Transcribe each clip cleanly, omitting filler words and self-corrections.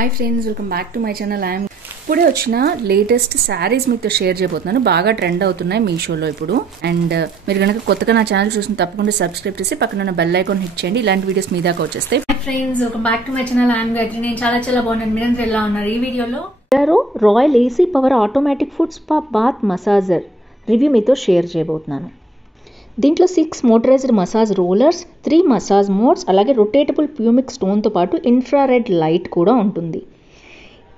Hi friends, welcome back to my channel. ఇప్పుడే వచ్చిన latest saris మీతో షేర్ చేయబోతున్నాను. బాగా ట్రెండ్ అవుతున్నాయి మీషోలో ఇప్పుడు. అండ్ మీరు కనుక కొత్తగా నా ఛానల్ చూసిన తప్పకుండా సబ్స్క్రైబ్ చేసి పక్కన ఉన్న బెల్ ఐకాన్ హిట్ చేయండి. ఇలాంటి వీడియోస్ మీ దాకా వచ్చేస్తాయి. Hi friends, welcome back to my channel. Gayathri. నేను చాలా బాగున్నాను. మీరందరూ ఎలా ఉన్నారు? ఈ వీడియోలో royal AC power automatic foot spa bath massager review మీతో షేర్ చేయబోతున్నాను. దీంట్లో 6 motorised massage rollers, 3 massage modes, అలాగే రొటేటబుల్ ప్యూమిక్ స్టోన్తో పాటు ఇన్ఫ్రారెడ్ లైట్ కూడా ఉంటుంది.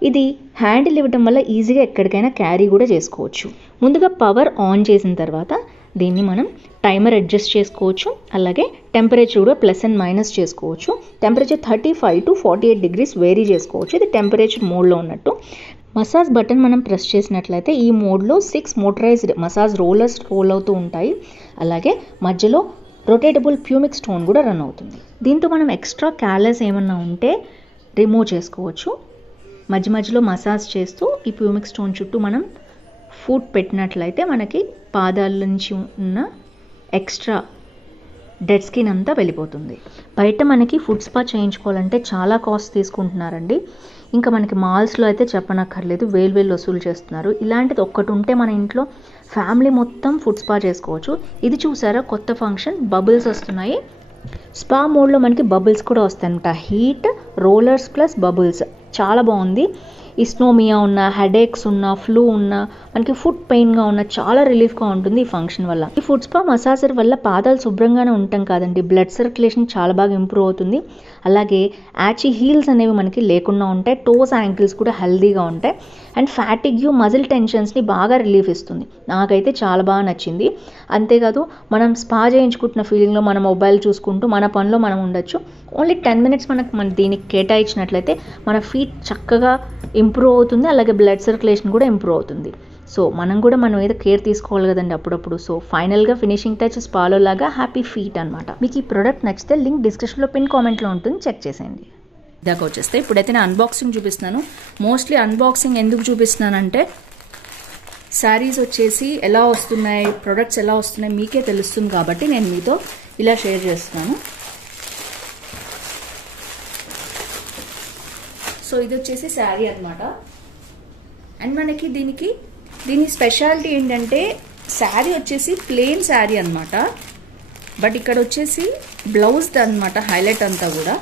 ఇది హ్యాండిల్ ఇవ్వడం వల్ల ఈజీగా ఎక్కడికైనా క్యారీ కూడా చేసుకోవచ్చు. ముందుగా పవర్ ఆన్ చేసిన తర్వాత దీన్ని మనం టైమర్ అడ్జస్ట్ చేసుకోవచ్చు. అలాగే టెంపరేచర్ కూడా ప్లస్ అండ్ మైనస్ చేసుకోవచ్చు. టెంపరేచర్ 35 to 48 degrees వేరీ చేసుకోవచ్చు. ఇది టెంపరేచర్ మోడ్లో ఉన్నట్టు. మసాజ్ బటన్ మనం ప్రెస్ చేసినట్లయితే ఈ మోడ్లో 6 మోటరైజ్డ్ మసాజ్ రోలర్స్ రోల్ అవుతూ ఉంటాయి. అలాగే మధ్యలో రొటేటబుల్ ప్యూమిక్ స్టోన్ కూడా రన్ అవుతుంది. దీంతో మనం ఎక్స్ట్రా క్యాలర్స్ ఏమన్నా ఉంటే రిమూవ్ చేసుకోవచ్చు. మధ్యలో మసాజ్ చేస్తూ ఈ ప్యూమిక్ స్టోన్ చుట్టూ మనం ఫుట్ పెట్టినట్లయితే మనకి పాదాల నుంచి ఉన్న ఎక్స్ట్రా డెడ్ స్కిన్ అంతా వెళ్ళిపోతుంది. బయట మనకి ఫుడ్ స్పా చేయించుకోవాలంటే చాలా కాస్ట్ తీసుకుంటున్నారండి. ఇంకా మనకి మాల్స్లో అయితే చెప్పనక్కర్లేదు, వేలు వసూలు చేస్తున్నారు. ఇలాంటిది ఒక్కటి ఉంటే మన ఇంట్లో ఫ్యామిలీ మొత్తం ఫుడ్ స్పా చేసుకోవచ్చు. ఇది చూసారా, కొత్త ఫంక్షన్, బబుల్స్ వస్తున్నాయి. స్పా మోడ్లో మనకి బబుల్స్ కూడా వస్తాయన్నమాట. హీట్, రోలర్స్ ప్లస్ బబుల్స్ చాలా బాగుంది. ఈ స్నోమియా ఉన్న, హెడేక్స్ ఉన్న, ఫ్లూ ఉన్న, మనకి ఫుట్ పెయిన్గా ఉన్న చాలా రిలీఫ్గా ఉంటుంది ఈ ఫంక్షన్ వల్ల. ఈ ఫుడ్ స్పా మసాజర్ వల్ల పాదాలు శుభ్రంగానే ఉంటాం కాదండి, బ్లడ్ సర్క్యులేషన్ చాలా బాగా ఇంప్రూవ్ అవుతుంది. అలాగే యాచీ హీల్స్ అనేవి మనకి లేకుండా ఉంటాయి. టోస్, యాంకిల్స్ కూడా హెల్దీగా ఉంటాయి. అండ్ ఫ్యాటిగ్యూ, మజిల్ టెన్షన్స్ని బాగా రిలీఫ్ ఇస్తుంది. నాకైతే చాలా బాగా నచ్చింది. అంతేకాదు మనం స్పా చేయించుకుంటున్న ఫీలింగ్లో మన మొబైల్ చూసుకుంటూ మన పనిలో మనం ఉండొచ్చు. ఓన్లీ 10 minutes మన దీనికి కేటాయించినట్లయితే మన ఫీట్ చక్కగా ఇంప్రూవ్ అవుతుంది. అలాగే బ్లడ్ సర్క్యులేషన్ కూడా ఇంప్రూవ్ అవుతుంది. సో మనం కూడా మనం ఏదో కేర్ తీసుకోవాలి కదండి అప్పుడప్పుడు. సో ఫైనల్గా ఫినిషింగ్ టచ్ స్పాలో లాగా హ్యాపీ ఫీట్ అనమాట. మీకు ఈ ప్రోడక్ట్ నచ్చితే లింక్ డిస్క్రిప్షన్లో పిన్ కామెంట్లో ఉంటుంది, చెక్ చేసేయండి. దాకా వచ్చేస్తే ఇప్పుడైతే నేను అన్బాక్సింగ్ చూపిస్తున్నాను. మోస్ట్లీ అన్బాక్సింగ్ ఎందుకు చూపిస్తున్నానంటే శారీస్ వచ్చేసి ఎలా వస్తున్నాయి, ప్రొడక్ట్స్ ఎలా వస్తున్నాయి మీకే తెలుస్తుంది కాబట్టి నేను మీతో ఇలా షేర్ చేస్తున్నాను. సో ఇది వచ్చేసి శారీ అనమాట. అండ్ మనకి దీని స్పెషాలిటీ ఏంటంటే శారీ వచ్చేసి ప్లెయిన్ శారీ అనమాట. బట్ ఇక్కడ వచ్చేసి బ్లౌజ్ అనమాట హైలైట్ అంతా కూడా.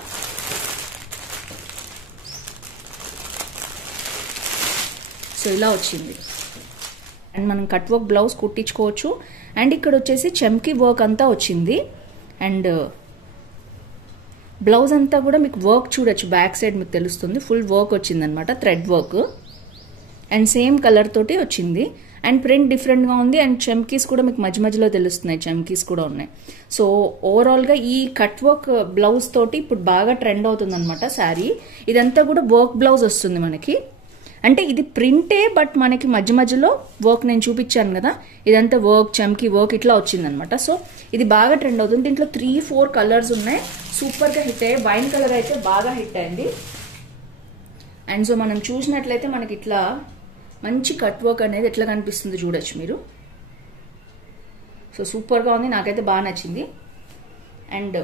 సో ఇలా వచ్చింది. అండ్ మనం కట్ వర్క్ బ్లౌజ్ కుట్టించుకోవచ్చు. అండ్ ఇక్కడ వచ్చేసి చమ్కీ వర్క్ అంతా వచ్చింది. అండ్ బ్లౌజ్ అంతా కూడా మీకు వర్క్ చూడొచ్చు, బ్యాక్ సైడ్ మీకు తెలుస్తుంది. ఫుల్ వర్క్ వచ్చింది అనమాట, thread work. And same colour తోటి వచ్చింది. అండ్ ప్రింట్ డిఫరెంట్గా ఉంది. అండ్ చమ్కీస్ కూడా మీకు మధ్యలో తెలుస్తున్నాయి, చమ్కీస్ కూడా ఉన్నాయి. సో ఓవరాల్గా ఈ కట్ వర్క్ బ్లౌజ్ తోటి ఇప్పుడు బాగా ట్రెండ్ అవుతుంది అనమాట శారీ. ఇదంతా కూడా వర్క్ బ్లౌజ్ వస్తుంది మనకి. అంటే ఇది ప్రింటే, బట్ మనకి మధ్యలో వర్క్ నేను చూపించాను కదా, ఇదంతా వర్క్, చమ్కీ వర్క్ ఇట్లా వచ్చిందనమాట. సో ఇది బాగా ట్రెండ్ అవుతుంది. దీంట్లో 3-4 కలర్స్ ఉన్నాయి. సూపర్గా హిట్ అయ్యాయి. వైన్ కలర్ అయితే బాగా హిట్ అయింది. అండ్ సో మనం చూసినట్లయితే మనకి ఇట్లా మంచి కట్ వర్క్ అనేది ఎట్లా కనిపిస్తుంది చూడొచ్చు మీరు. సో సూపర్గా ఉంది, నాకైతే బాగా నచ్చింది. అండ్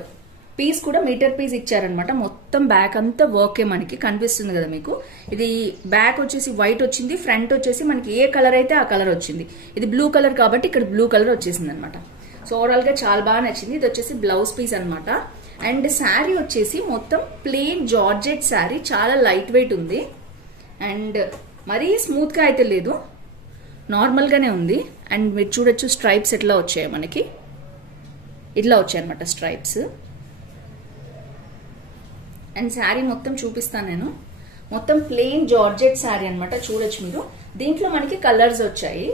పీస్ కూడా మీటర్ పీస్ ఇచ్చారనమాట. మొత్తం బ్యాక్ అంతా వర్కే మనకి కనిపిస్తుంది కదా మీకు. ఇది బ్యాక్ వచ్చేసి వైట్ వచ్చింది, ఫ్రంట్ వచ్చేసి మనకి ఏ కలర్ అయితే ఆ కలర్ వచ్చింది. ఇది బ్లూ కలర్ కాబట్టి ఇక్కడ బ్లూ కలర్ వచ్చేసింది అనమాట. సో ఓవరాల్ గా చాలా బాగా నచ్చింది. ఇది వచ్చేసి బ్లౌజ్ పీస్ అనమాట. అండ్ శారీ వచ్చేసి మొత్తం ప్లెయిన్ జార్జెట్ శారీ, చాలా లైట్ వెయిట్ ఉంది. అండ్ మరీ స్మూత్ గా అయితే లేదు, నార్మల్ గానే ఉంది. అండ్ మీరు చూడొచ్చు స్ట్రైప్స్ ఎట్లా వచ్చాయి మనకి, ఇట్లా వచ్చాయి అనమాట స్ట్రైప్స్. అండ్ శారీ మొత్తం చూపిస్తాను నేను. మొత్తం ప్లెయిన్ జార్జెట్ శారీ అనమాట, చూడొచ్చు మీరు. దీంట్లో మనకి కలర్స్ వచ్చాయి.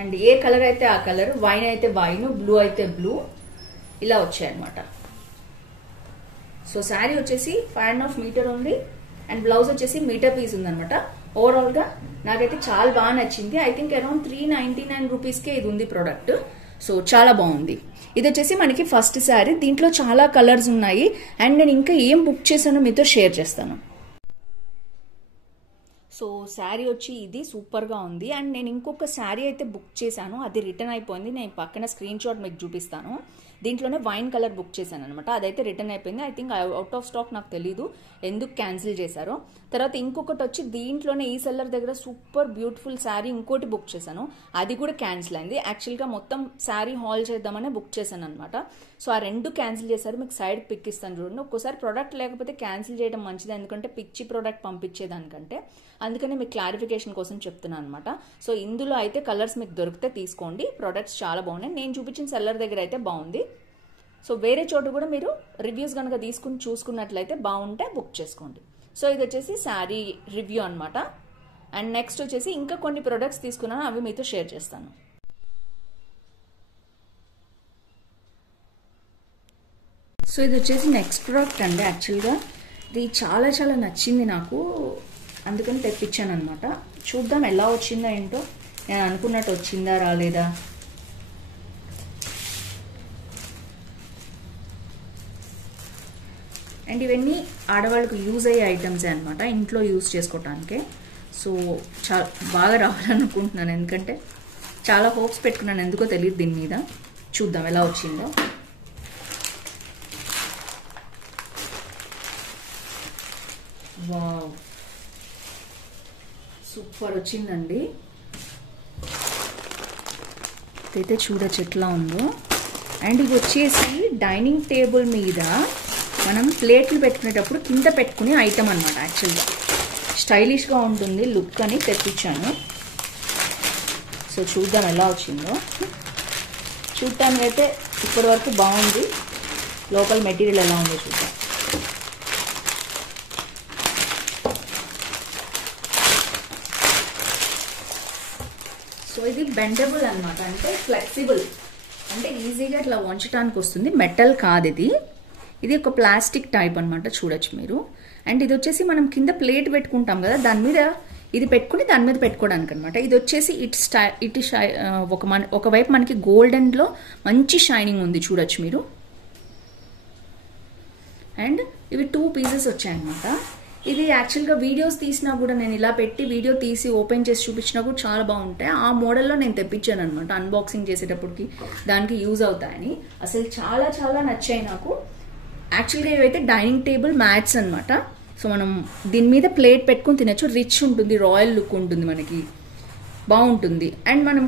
అండ్ ఏ కలర్ అయితే ఆ కలర్, వైన్ అయితే వైన్, బ్లూ అయితే బ్లూ, ఇలా వచ్చాయి అనమాట. సో శారీ వచ్చేసి 5.5 మీటర్ ఉంది. అండ్ బ్లౌజ్ వచ్చేసి మీటర్ పీస్ ఉందనమాట. ఓవరాల్ గా నాకైతే చాలా బాగా నచ్చింది. ఐ థింక్ అరౌండ్ 399 రూపీస్కే ఇది ఉంది ప్రోడక్ట్. సో చాలా బాగుంది. ఇది వచ్చేసి మనకి ఫస్ట్ శారీ. దీంట్లో చాలా కలర్స్ ఉన్నాయి. అండ్ నేను ఇంకా ఏం బుక్ చేశానో మీతో షేర్ చేస్తాను. సో శారీ వచ్చి ఇది సూపర్గా ఉంది. అండ్ నేను ఇంకొక శారీ అయితే బుక్ చేశాను, అది రిటర్న్ అయిపోయింది. నేను పక్కన స్క్రీన్ షాట్ మీకు చూపిస్తాను. దీంట్లోనే వైన్ కలర్ బుక్ చేశాను అనమాట. అదైతే రిటర్న్ అయిపోయింది. I think out of stock, నాకు తెలీదు ఎందుకు క్యాన్సిల్ చేశారో. తర్వాత ఇంకొకటి వచ్చి దీంట్లోనే ఈ సెల్లర్ దగ్గర సూపర్ బ్యూటిఫుల్ శారీ ఇంకోటి బుక్ చేశాను, అది కూడా క్యాన్సిల్ అయింది. యాక్చువల్గా మొత్తం శారీ హాల్ చేద్దామని బుక్ చేశాను అనమాట. సో ఆ రెండు క్యాన్సిల్ చేశారు. మీకు సైడ్ పిక్ ఇస్తాను చూడండి. ఒక్కోసారి ప్రోడక్ట్ లేకపోతే క్యాన్సిల్ చేయడం మంచిది, ఎందుకంటే పిచ్చి ప్రోడక్ట్ పంపించేదానికంటే. అందుకనే మీకు క్లారిఫికేషన్ కోసం చెప్తున్నాను అనమాట. సో ఇందులో అయితే కలర్స్ మీకు దొరికితే తీసుకోండి, ప్రోడక్ట్స్ చాలా బాగున్నాయి. నేను చూపించిన సెల్లర్ దగ్గర అయితే బాగుంది. సో వేరే చోట కూడా మీరు రివ్యూస్ కనుక తీసుకుని చూసుకున్నట్లయితే బాగుంటే బుక్ చేసుకోండి. సో ఇది వచ్చేసి శారీ రివ్యూ అనమాట. అండ్ నెక్స్ట్ వచ్చేసి ఇంకా కొన్ని ప్రొడక్ట్స్ తీసుకున్నాను, అవి మీతో షేర్ చేస్తాను. సో ఇది వచ్చేసి నెక్స్ట్ ప్రోడక్ట్ అండి. యాక్చువల్గా ఇది చాలా చాలా నచ్చింది నాకు, అందుకని తెప్పించాను అనమాట. చూద్దాం ఎలా వచ్చిందా ఏంటో, నేను అనుకున్నట్టు వచ్చిందా రాలేదా. అండ్ ఇవన్నీ ఆడవాళ్ళకు యూజ్ అయ్యే ఐటమ్సే అనమాట, ఇంట్లో యూజ్ చేసుకోవటానికే. సో చాలా బాగా రావాలనుకుంటున్నాను, ఎందుకంటే చాలా హోప్స్ పెట్టుకున్నాను, ఎందుకో తెలియదు దీని మీద. చూద్దాం ఎలా వచ్చిందో. వావ్, సూపర్ వచ్చిందండి. అయితే చూడొచ్చు ఎట్లా ఉందో. అండ్ ఇది వచ్చేసి డైనింగ్ టేబుల్ మీద మనం ప్లేట్లు పెట్టుకునేటప్పుడు కింద పెట్టుకునే ఐటమ్ అనమాట. యాక్చువల్గా స్టైలిష్గా ఉంటుంది లుక్ అని తెప్పించాను. సో చూద్దాం ఎలా వచ్చిందో. చూడటానికి అయితే ఇప్పటి వరకు బాగుంది, లోపల మెటీరియల్ ఎలా ఉందో చూద్దాం. సో ఇది బెండబుల్ అనమాట, అంటే ఫ్లెక్సిబుల్, అంటే ఈజీగా ఇట్లా వంచడానికి వస్తుంది. మెటల్ కాదు ఇది, ఇది ఒక ప్లాస్టిక్ టైప్ అనమాట, చూడొచ్చు మీరు. అండ్ ఇది వచ్చేసి మనం కింద ప్లేట్ పెట్టుకుంటాం కదా, దాని మీద ఇది పెట్టుకుని దాని మీద పెట్టుకోవడానికి అనమాట. ఇది వచ్చేసి ఒకవైపు మనకి గోల్డెన్లో మంచి షైనింగ్ ఉంది, చూడొచ్చు మీరు. అండ్ ఇవి 2 పీసెస్ వచ్చాయన్నమాట. ఇది యాక్చువల్గా వీడియోస్ తీసినా కూడా నేను ఇలా పెట్టి వీడియో తీసి ఓపెన్ చేసి చూపించినా కూడా చాలా బాగుంటాయి. ఆ మోడల్లో నేను తెప్పించాను అనమాట, అన్బాక్సింగ్ చేసేటప్పటికి దానికి యూజ్ అవుతాయని. అసలు చాలా చాలా నచ్చాయి నాకు. యాక్చువల్గా ఇవైతే డైనింగ్ టేబుల్ మ్యాట్స్ అనమాట. సో మనం దీని మీద ప్లేట్ పెట్టుకుని తినచ్చు, రిచ్ ఉంటుంది, రాయల్ లుక్ ఉంటుంది, మనకి బాగుంటుంది. అండ్ మనం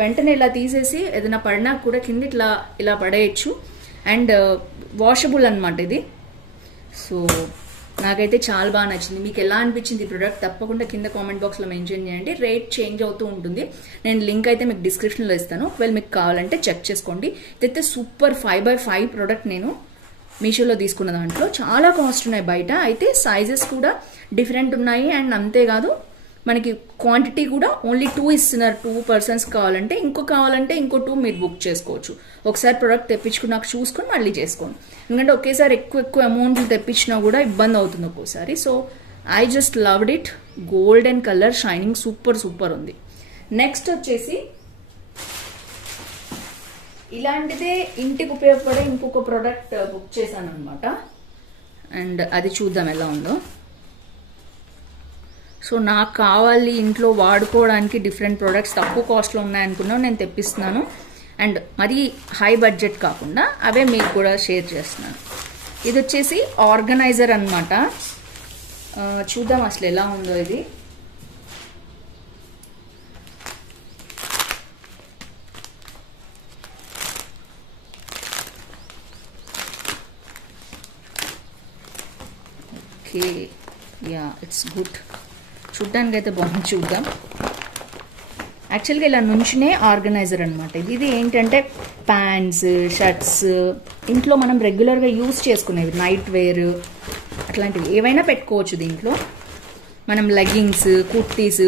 వెంటనే ఇలా తీసేసి ఏదైనా పడినా కూడా కింద ఇట్లా ఇలా పడేయచ్చు. అండ్ వాషబుల్ అనమాట ఇది. సో నాకైతే చాలా బాగా నచ్చింది. మీకు ఎలా అనిపించింది ఈ ప్రోడక్ట్ తప్పకుండా కింద కామెంట్ బాక్స్లో మెన్షన్ చేయండి. రేట్ చేంజ్ అవుతూ ఉంటుంది, నేను లింక్ అయితే మీకు డిస్క్రిప్షన్లో ఇస్తాను, ఒకవేళ మీకు కావాలంటే చెక్ చేసుకోండి. ఇదైతే సూపర్ 5x5 ప్రోడక్ట్ నేను మీషోలో తీసుకున్న దాంట్లో. చాలా కాస్ట్ ఉన్నాయి బయట, అయితే సైజెస్ కూడా డిఫరెంట్ ఉన్నాయి. అండ్ అంతేకాదు మనకి క్వాంటిటీ కూడా ఓన్లీ 2 ఇస్తున్నారు. 2 persons కావాలంటే ఇంకో 2 మీరు బుక్ చేసుకోవచ్చు. ఒకసారి ప్రోడక్ట్ తెప్పించుకున్నాక చూసుకొని మళ్ళీ చేసుకోండి, ఎందుకంటే ఒకేసారి ఎక్కువ అమౌంట్లు తెప్పించినా కూడా ఇబ్బంది అవుతుంది ఒక్కోసారి. So I just loved it. Golden colour shining super ఉంది. నెక్స్ట్ వచ్చేసి ఇలాంటిదే ఇంటికి ఉపయోగపడే ఇంకొక ప్రోడక్ట్ బుక్ చేశాను అనమాట. అండ్ అది చూద్దాం ఎలా ఉందో. సో నాకు కావాలి ఇంట్లో వాడుకోవడానికి డిఫరెంట్ ప్రోడక్ట్స్ తక్కువ కాస్ట్లో ఉన్నాయనుకున్నాను, నేను తెప్పిస్తున్నాను. అండ్ మరీ హై బడ్జెట్ కాకుండా అవే మీకు కూడా షేర్ చేస్తున్నాను. ఇది వచ్చేసి ఆర్గనైజర్ అనమాట. చూద్దాం అసలు ఎలా ఉందో ఇది. Okay, yeah it's good. చూడ్డానికి అయితే బాగుంది, చూద్దాం. యాక్చువల్గా ఇలా నుంచునే ఆర్గనైజర్ అనమాట ఇది ఏంటంటే ప్యాంట్స్, షర్ట్స్, ఇంట్లో మనం రెగ్యులర్గా యూజ్ చేసుకునేవి, నైట్ వేర్ అట్లాంటివి ఏవైనా పెట్టుకోవచ్చు దీంట్లో. మనం లెగ్గింగ్స్, కుర్తీస్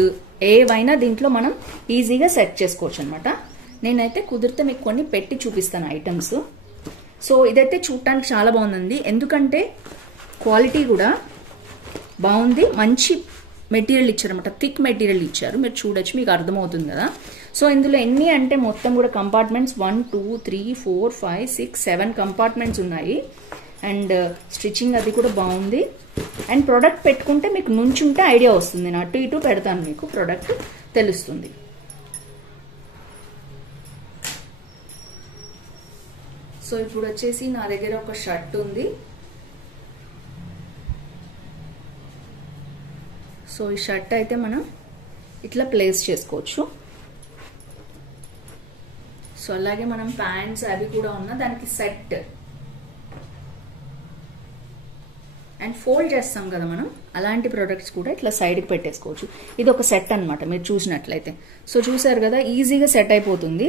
ఏవైనా దీంట్లో మనం ఈజీగా సెట్ చేసుకోవచ్చు అనమాట. నేనైతే కుదిరితే మీకు కొన్ని పెట్టి చూపిస్తాను ఐటమ్స్. సో ఇదైతే చూడటానికి చాలా బాగుందండి, ఎందుకంటే క్వాలిటీ కూడా బాగుంది. మంచి మెటీరియల్ ఇచ్చారనమాట, థిక్ మెటీరియల్ ఇచ్చారు, మీరు చూడొచ్చు, మీకు అర్థమవుతుంది కదా. సో ఇందులో ఎన్ని అంటే మొత్తం కూడా కంపార్ట్మెంట్స్ 1 2 3 4 5 6 7 కంపార్ట్మెంట్స్ ఉన్నాయి. అండ్ స్టిచ్చింగ్ అది కూడా బాగుంది. అండ్ ప్రోడక్ట్ పెట్టుకుంటే మీకు నుంచుంటే ఐడియా వస్తుంది, నేను అటు ఇటు పెడతాను, మీకు ప్రోడక్ట్ తెలుస్తుంది. ఇప్పుడు వచ్చేసి నా దగ్గర ఒక షర్ట్ ఉంది. సో ఈ షర్ట్ అయితే మనం ఇట్లా ప్లేస్ చేసుకోవచ్చు. సో అలాగే మనం ప్యాంట్స్ అవి కూడా ఉన్న దానికి సెట్ అండ్ ఫోల్డ్ చేస్తాం కదా మనం, అలాంటి ప్రొడక్ట్స్ కూడా ఇట్లా సైడ్కి పెట్టేసుకోవచ్చు. ఇది ఒక సెట్ అనమాట మీరు చూసినట్లయితే. సో చూసారు కదా, ఈజీగా సెట్ అయిపోతుంది.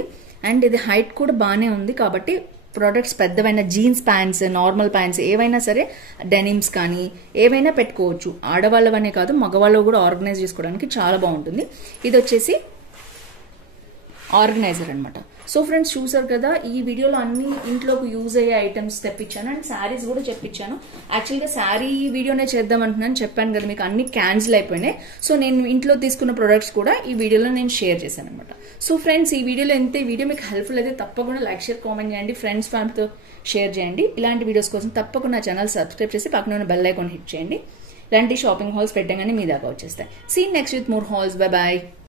అండ్ ఇది హైట్ కూడా బాగానే ఉంది కాబట్టి ప్రొడక్ట్స్ పెద్దవైన జీన్స్ ప్యాంట్స్, నార్మల్ ప్యాంట్స్ ఏవైనా సరే, డెనిమ్స్ కానీ ఏవైనా పెట్టుకోవచ్చు. ఆడవాళ్ళవనే కాదు మగవాళ్ళు కూడా ఆర్గనైజ్ చేసుకోవడానికి చాలా బాగుంటుంది. ఇది వచ్చేసి ఆర్గనైజర్ అనమాట. సో ఫ్రెండ్స్ చూసారు కదా, ఈ వీడియోలో అన్ని ఇంట్లోకి యూజ్ అయ్యే ఐటమ్స్ తెప్పించాను అండ్ శారీస్ కూడా చెప్పించాను. యాక్చువల్గా శారీ వీడియోనే చేద్దాం అంటున్నాను, చెప్పాను కదా మీకు అన్ని క్యాన్సిల్ అయిపోయినాయి. సో నేను ఇంట్లో తీసుకున్న ప్రొడక్ట్స్ కూడా ఈ వీడియోలో నేను షేర్ చేశాను అనమాట. సో ఫ్రెండ్స్ ఈ వీడియోలో ఈ వీడియో మీకు హెల్ప్ఫుల్ అయితే తప్పకుండా లైక్, షేర్, కామెంట్ చేయండి. ఫ్రెండ్స్ ఫ్యామిలీతో షేర్ చేయండి. ఇలాంటి వీడియోస్ కోసం తప్పకుండా ఛానల్ సబ్స్క్రైబ్ చేసి పక్కన ఉన్న బెల్ ఐకాన్ హిట్ చేయండి. ఇలాంటి షాపింగ్ హాల్స్ పెట్టగానే మీ దాకా వచ్చేస్తాయి. See next with more hauls. Bye bye.